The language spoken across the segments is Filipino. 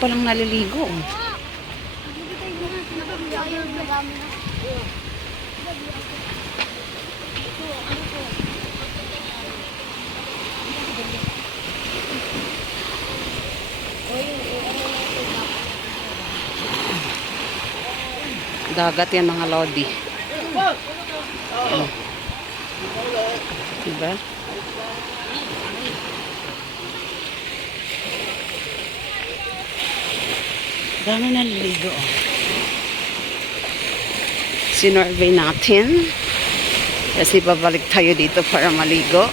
palang naliligo. Dagat yan mga lodi. Oh. Diba? Dami naliligo. oh. Sinorvey natin. Kasi babalik tayo dito para maligo.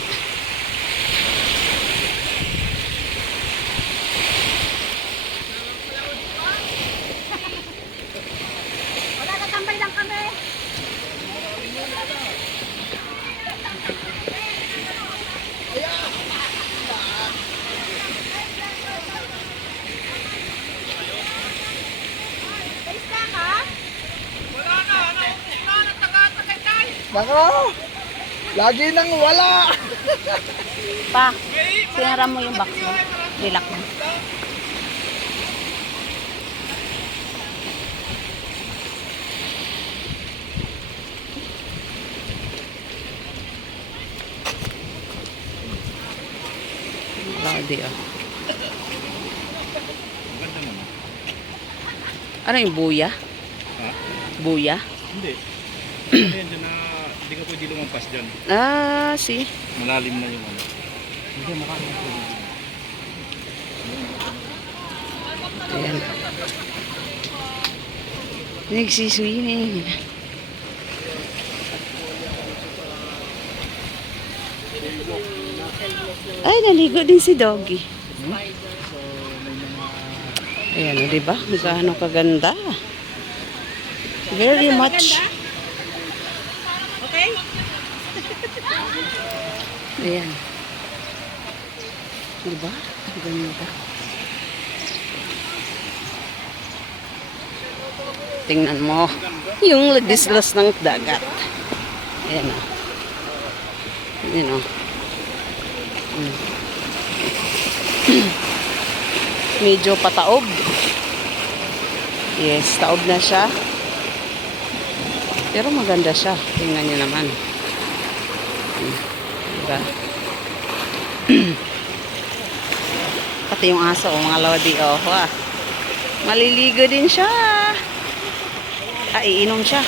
Nako! Lagi nang wala! Pa, sinara mo yung box mo. Relax mo. Lodi oh. Ano yung buya? Ha? Buya? Hindi. Ayan dyan na, pwede lumampas dyan. Ah, see. Malalim na yung ano. Hindi, makakita mo pwede. Ayan. Nagsiswimming. Ay, naligo din si Doggy. Ayan, o, di ba? Gaano kaganda. Very much. Okay? Ayan. Di ba? Ganda. Tingnan mo. Yung ladislas ng dagat. Ayan o. Ayan o. Mm. Medyo pataob. Yes, taob na siya. Pero maganda siya. Tingnan niyo naman. Diba? Pati yung aso, oh, mga lodi, oh. Wah. Maliligo din siya. Ah, iinom siya.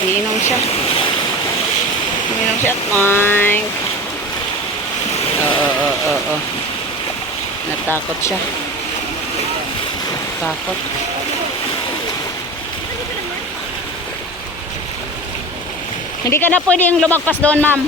Iinom siya. Iinom siya at mine. Oo, oo, oo, oo. Natakot siya. Takot. Hindi ka na pwedeng lumagpas doon, ma'am.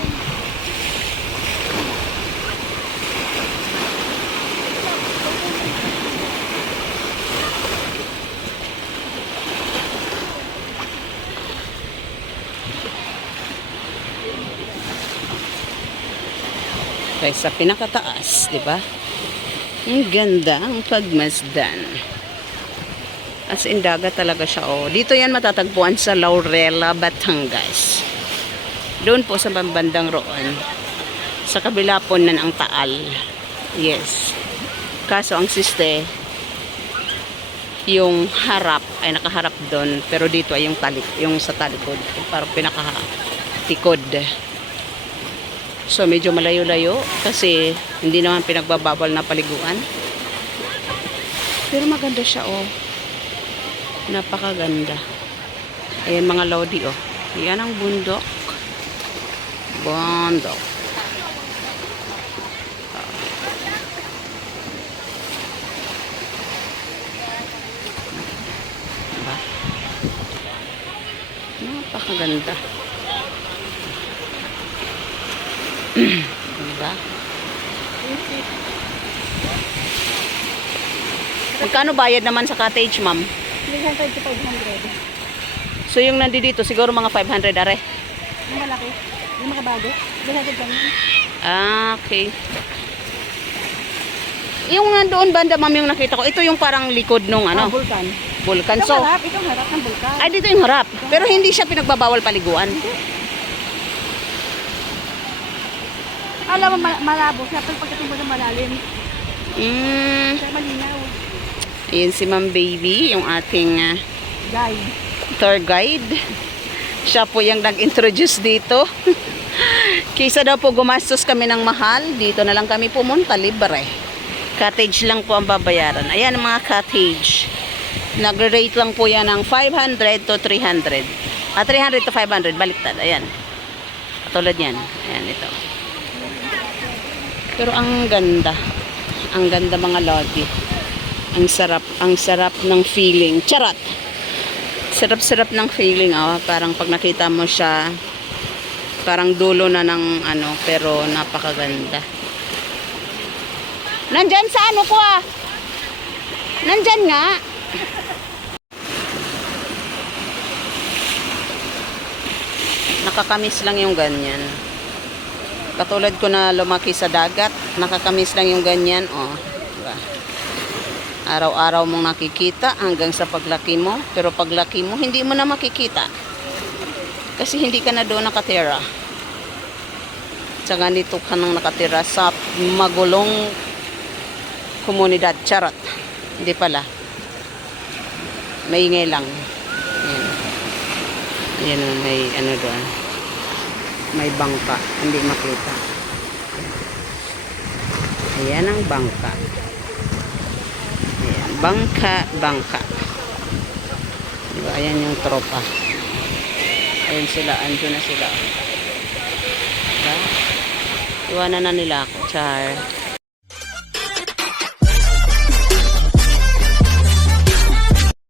Okay, sa pinakataas, di ba? Ang ganda ang pagmasdan. As in, dagat talaga siya. Oh. Dito yan matatagpuan sa Laurela, Batangas. Doon po sa bandang roon. Sa kabila po nan ang Taal. Yes. Kaso ang siste, yung harap ay nakaharap doon pero dito ay yung talik yung sa talikod parang pinakatikod so medyo malayo-layo kasi hindi naman pinagbabawal na paliguan pero maganda siya oh napakaganda ayan mga lodi oh yan ang bundok bundok Diba? Napakaganda. diba? Magkano bayad naman sa cottage, ma'am? 300 to 500. So yung nandito siguro mga 500 are. Yung malaki. Yung. 300 lang yun. Ah, okay. Yung nandoon banda, ma'am, yung nakita ko, ito yung parang likod nung Ah, ano, vulkan. vulkan. Itong So, harap, itong harap ng vulkan. ay dito yung harap. Pero hindi siya pinagbabawal paliguan. Alam mo, ma- malabo siya. Pero pagdating mo ng malalim, Mm, siya malinaw. Ayan si Ma'am Baby, yung ating ah, Guide. tour guide. Siya po yung nag-introduce dito. Kaysa daw po gumastos kami ng mahal, dito na lang kami pumunta, libre. Cottage lang po ang babayaran. Ayan mga cottage. Nag-rate lang po yan ng 500 to 300. Ah, 300 to 500, baliktad. Ayan. Katulad yan. Ayan, ito. Pero ang ganda. Ang ganda mga lodi. Ang sarap, ang sarap ng feeling. Charot! Sarap-sarap ng feeling, oh. Parang pag nakita mo siya, parang dulo na ng ano, pero napakaganda. Nandyan sa ano ko ah. Nandyan nga. Nakakamis lang yung ganyan. Katulad ko na lumaki sa dagat, nakakamis lang yung ganyan, oh. Diba? Araw-araw mong nakikita hanggang sa paglaki mo. Pero paglaki mo, hindi mo na makikita. Kasi hindi ka na doon nakatira. Tsaka dito ka nang nakatira sa magulong komunidad. Charot. Hindi pala. Maingay lang. Ayan. Ayan, may ano doon. May bangka. Hindi makita. Ayan ang bangka. Bangka, bangka. Diba? Ayan yung tropa. Ayan sila. Andun na sila. Diba? Iwanan na nila ako. Char.